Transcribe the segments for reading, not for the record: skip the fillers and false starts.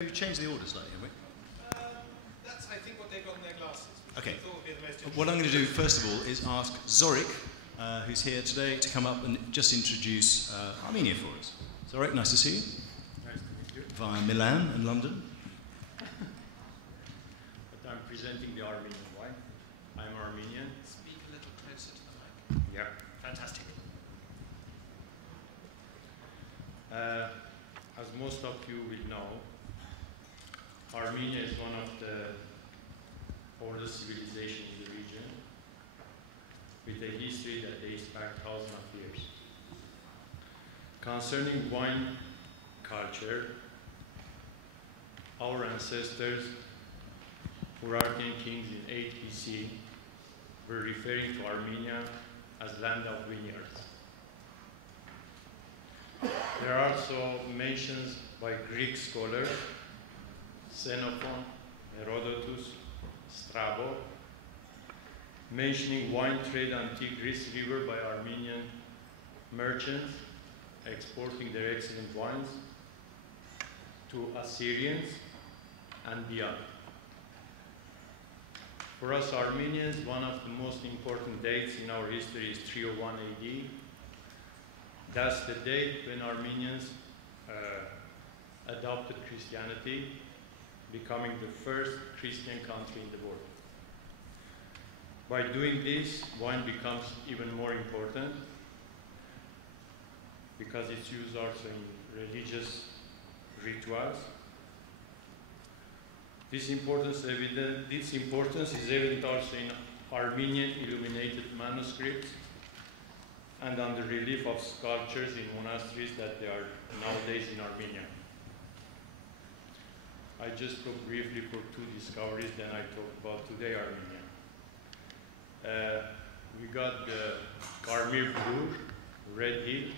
We've changed the order slightly, have we? That's, I think, what they've got in their glasses. Okay. I thought would be the most What I'm going to do, first of all, is ask Zorik, who's here today, to come up and just introduce Armenia for us. Zorik, nice to see you. Nice to meet you. Via Milan and London. But I'm presenting the Armenian wine. I'm Armenian. Speak a little closer to the mic. Yeah. Fantastic. As most of you will know, Armenia is one of the oldest civilizations in the region, with a history that dates back thousands of years. Concerning wine culture, our ancestors, Gharibian kings in 8 BC, were referring to Armenia as land of vineyards. There are also mentions by Greek scholars, Xenophon, Herodotus, Strabo, mentioning wine trade on Tigris River by Armenian merchants exporting their excellent wines to Assyrians and beyond. For us Armenians, one of the most important dates in our history is 301 AD. That's the date when Armenians adopted Christianity, becoming the first Christian country in the world. By doing this, wine becomes even more important because it's used also in religious rituals. This importance is evident also in Armenian illuminated manuscripts and on the relief of sculptures in monasteries that there are nowadays in Armenia. I just talked briefly for 2 discoveries, then I talk about today Armenia. We got the Karmir Blue, Red Hill,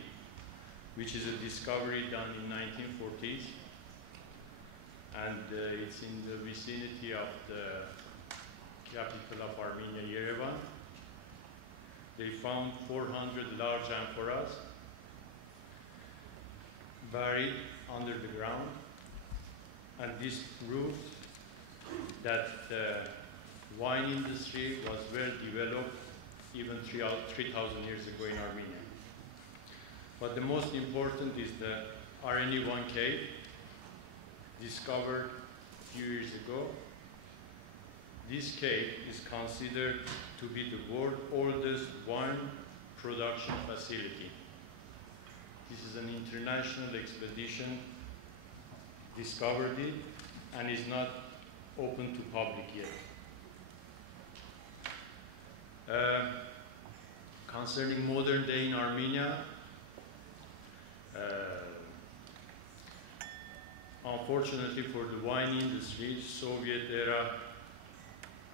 which is a discovery done in 1940s, and it's in the vicinity of the capital of Armenia, Yerevan. They found 400 large amphoras buried under the ground, and this proves that the wine industry was well developed even 3,000 years ago in Armenia. But the most important is the RNE1 cave, discovered a few years ago. This cave is considered to be the world's oldest wine production facility. This is an international expedition discovered it and is not open to public yet. Concerning modern day in Armenia, unfortunately for the wine industry, Soviet era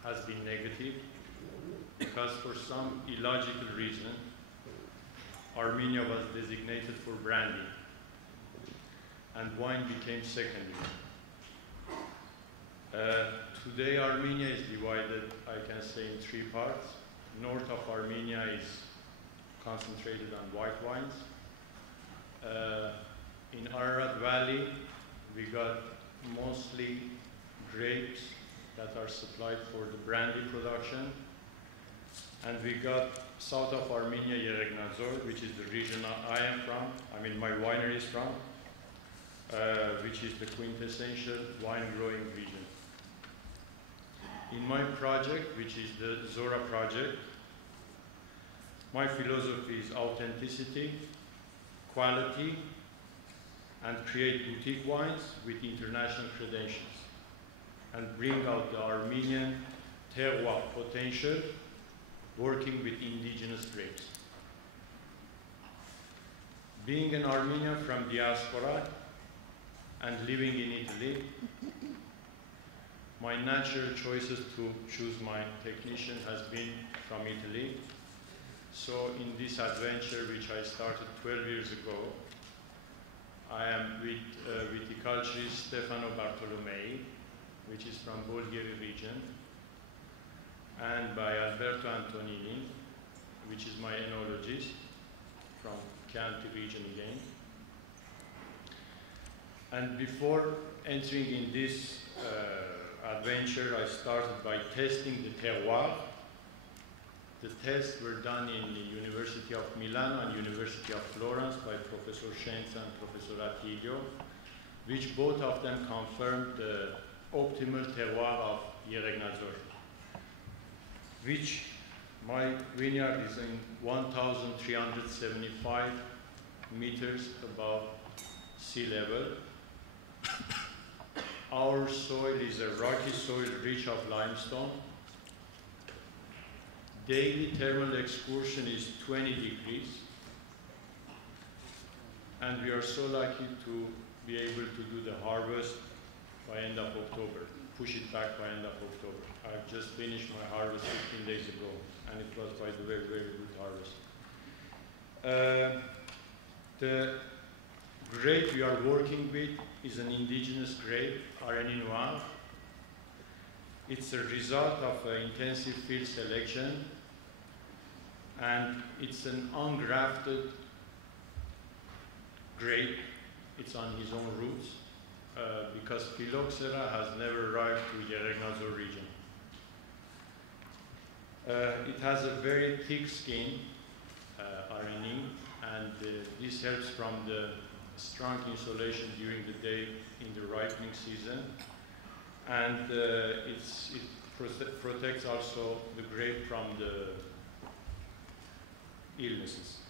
has been negative because for some illogical reason, Armenia was designated for brandy and wine became secondary. Today Armenia is divided, I can say, in 3 parts. North of Armenia is concentrated on white wines. In Ararat Valley, we got mostly grapes that are supplied for the brandy production. And we got south of Armenia, Yeregnazor, which is the region I am from, my winery is from, which is the quintessential wine growing region. In my project, which is the Zorah project, my philosophy is authenticity, quality, and create boutique wines with international credentials and bring out the Armenian terroir potential working with indigenous grapes. Being an Armenian from diaspora and living in Italy, my natural choices to choose my technician has been from Italy. So in this adventure, which I started 12 years ago, I am with viticulturist Stefano Bartolomei, which is from Bulgaria region, and by Alberto Antonini, which is my enologist from Chianti region again. And before entering in this adventure, I started by testing the terroir. The tests were done in the University of Milan and University of Florence by Professor Scienza and Professor Atkin, which both of them confirmed the optimal terroir of Zorik, which my vineyard is in 1,375 meters above sea level. Our soil is a rocky soil rich of limestone. Daily thermal excursion is 20 degrees. And we are so lucky to be able to do the harvest by end of October, push it back by end of October. I've just finished my harvest 15 days ago, and it was by the very, very good harvest. The grape we are working with is an indigenous grape, Armenia Noir. It's a result of an intensive field selection, and it's an ungrafted grape. It's on his own roots, because phylloxera has never arrived to Gharibian region. It has a very thick skin, Armenia, and this helps from the strong insolation during the day in the ripening season, and it protects also the grape from the illnesses.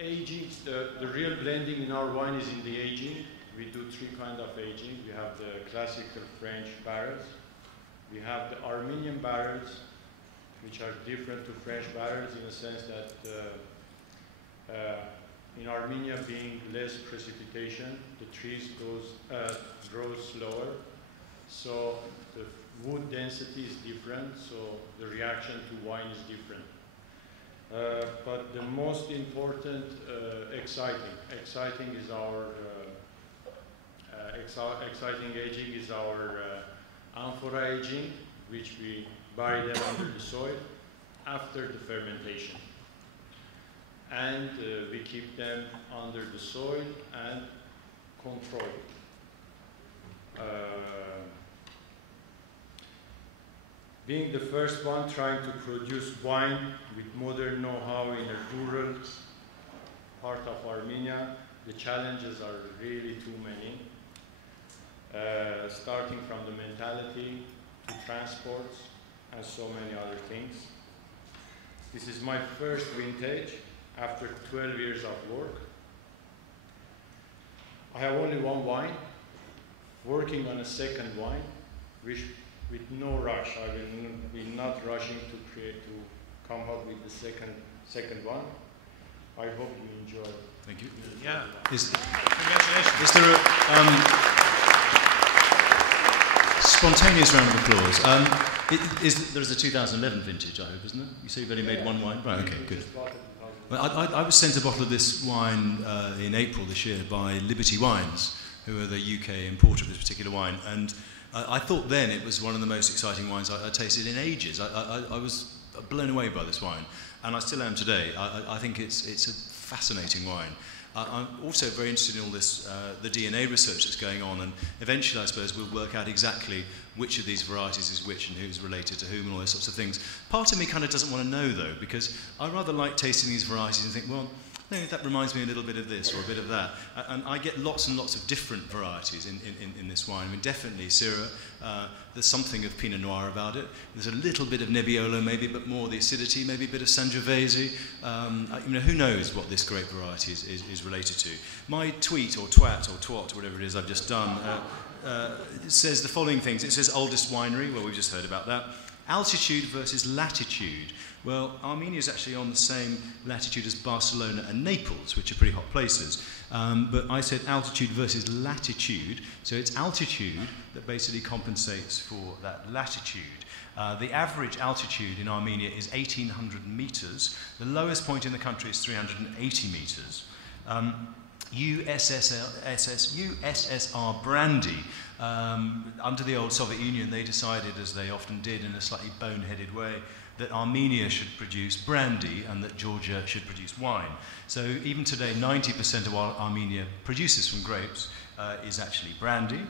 Aging, the real blending in our wine is in the aging. We do three kinds of aging. We have the classical French barrels. We have the Armenian barrels, which are different to French barrels in the sense that in Armenia being less precipitation, the trees grow slower. So the wood density is different, so the reaction to wine is different. But the most important, exciting is our exciting aging is our amphora aging, which we bury them under the soil after the fermentation, and we keep them under the soil and control it. Being the first one trying to produce wine with modern know-how in a rural part of Armenia, the challenges are really too many. Starting from the mentality to transports and so many other things. This is my first vintage after 12 years of work. I have only one wine, working on a second wine, which with no rush. I will be not rushing to come up with the second one. I hope you enjoy. Thank you. Yeah. Congratulations. Is there a spontaneous round of applause? There's a 2011 vintage, I hope, isn't there? You say you've only made one wine? Right, okay, good. Well, I was sent a bottle of this wine in April this year by Liberty Wines, who are the UK importer of this particular wine, and I thought then it was one of the most exciting wines I tasted in ages. I was blown away by this wine, and I still am today. I think it's a fascinating wine. I'm also very interested in all this, the DNA research that's going on, and eventually I suppose we'll work out exactly which of these varieties is which and who's related to whom and all those sorts of things. Part of me kind of doesn't want to know though, because I rather like tasting these varieties and think, well, no, that reminds me a little bit of this or a bit of that. And I get lots and lots of different varieties in this wine. I mean, definitely Syrah, there's something of Pinot Noir about it. There's a little bit of Nebbiolo maybe, but more the acidity, maybe a bit of Sangiovese. Who knows what this grape variety is related to. My tweet or twat or twat, whatever it is I've just done, it says the following things. It says oldest winery, well, we've just heard about that. Altitude versus latitude. Well, Armenia is actually on the same latitude as Barcelona and Naples, which are pretty hot places. But I said altitude versus latitude, so it's altitude that basically compensates for that latitude. The average altitude in Armenia is 1,800 meters. The lowest point in the country is 380 meters. USSR brandy, under the old Soviet Union, they decided, as they often did in a slightly boneheaded way, that Armenia should produce brandy and that Georgia should produce wine. So even today, 90% of what Armenia produces from grapes is actually brandy.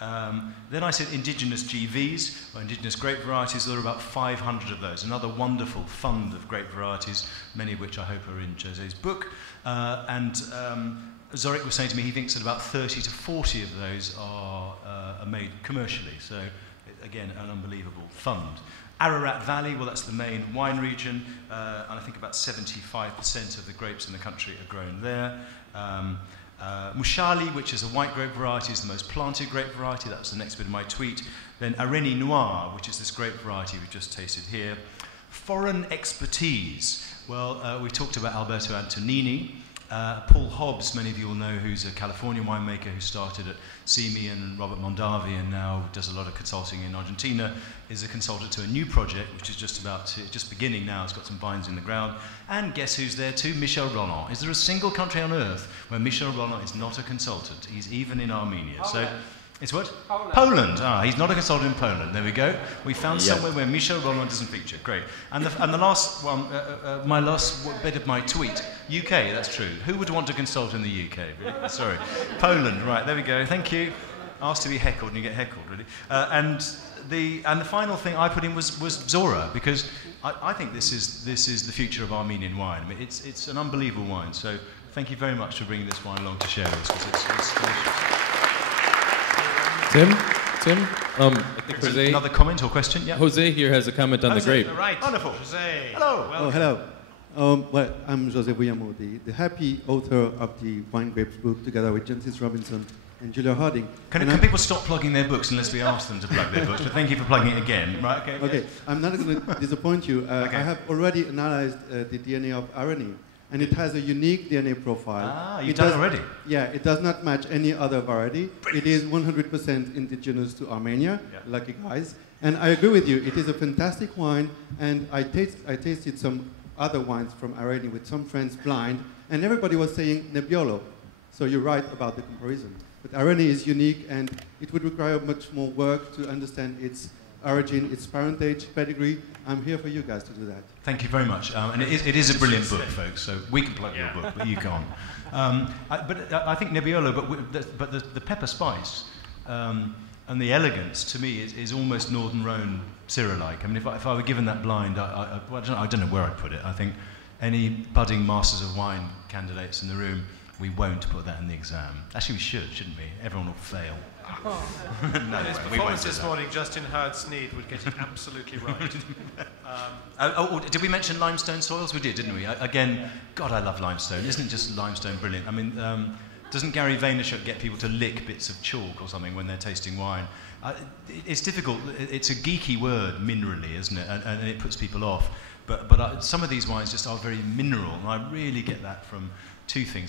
Then I said indigenous GVs, or indigenous grape varieties. There are about 500 of those. Another wonderful fund of grape varieties, many of which I hope are in José's book. Zorik was saying to me he thinks that about 30 to 40 of those are made commercially. So, again, an unbelievable fund. Ararat Valley, well, that's the main wine region, and I think about 75% of the grapes in the country are grown there. Mushali, which is a white grape variety, is the most planted grape variety. That's the next bit of my tweet. Then Areni Noir, which is this grape variety we've just tasted here. Foreign expertise. Well, we talked about Alberto Antonini. Paul Hobbs, many of you will know, who's a California winemaker who started at CME and Robert Mondavi and now does a lot of consulting in Argentina, is a consultant to a new project which is just beginning now. It's got some vines in the ground. And guess who's there too? Michel Roland. Is there a single country on earth where Michel Roland is not a consultant? He's even in Armenia. So it's what? Poland. Ah, he's not a consultant in Poland. There we go. We found somewhere where Michel Roland doesn't feature. Great. And the last one, my last bit of my tweet, UK, that's true. Who would want to consult in the UK? Sorry. Poland, right, there we go. Thank you. Asked to be heckled and you get heckled, really. And the final thing I put in was Zorah, because I think this is the future of Armenian wine. I mean, it's an unbelievable wine. So thank you very much for bringing this wine along to share with us, because it's delicious. Tim, I think Jose. Another comment or question? Yeah. Jose here has a comment on the grape. Right. Wonderful. Jose. Hello. Oh, hello. Well, I'm Jose Buyamo, the happy author of the Wine Grapes book, together with Jancis Robinson and Julia Harding. Can people stop plugging their books unless we ask them to plug their books? But thank you for plugging it again. Right. Okay. Okay. Yes. I'm not going to disappoint you. Okay. I have already analyzed the DNA of Areni, and it has a unique DNA profile. Ah, you've done it already? Yeah, it does not match any other variety. Brilliant. It is 100% indigenous to Armenia, lucky guys. And I agree with you, it is a fantastic wine, and I tasted some other wines from Areni with some friends blind, and everybody was saying Nebbiolo. So you're right about the comparison. But Areni is unique, and it would require much more work to understand its origin, its parentage, pedigree. I'm here for you guys to do that. Thank you very much. And it is a brilliant book, folks, so we can plug your book, but you can't. But I think Nebbiolo, but the pepper spice and the elegance, to me, is almost Northern Rhone Syrah-like. I mean, if I were given that blind, I don't know where I'd put it. I think any budding masters of wine candidates in the room, we won't put that in the exam. Actually, we should, shouldn't we? Everyone will fail. No, his performance this morning, Justin Hurd-Sneed, would get it absolutely right. Did we mention limestone soils? We did, didn't we? Again, God, I love limestone. Isn't just limestone brilliant? I mean, doesn't Gary Vaynerchuk get people to lick bits of chalk or something when they're tasting wine? It's difficult. It's a geeky word, minerally, isn't it? And it puts people off. But some of these wines just are very mineral, and I really get that from two things.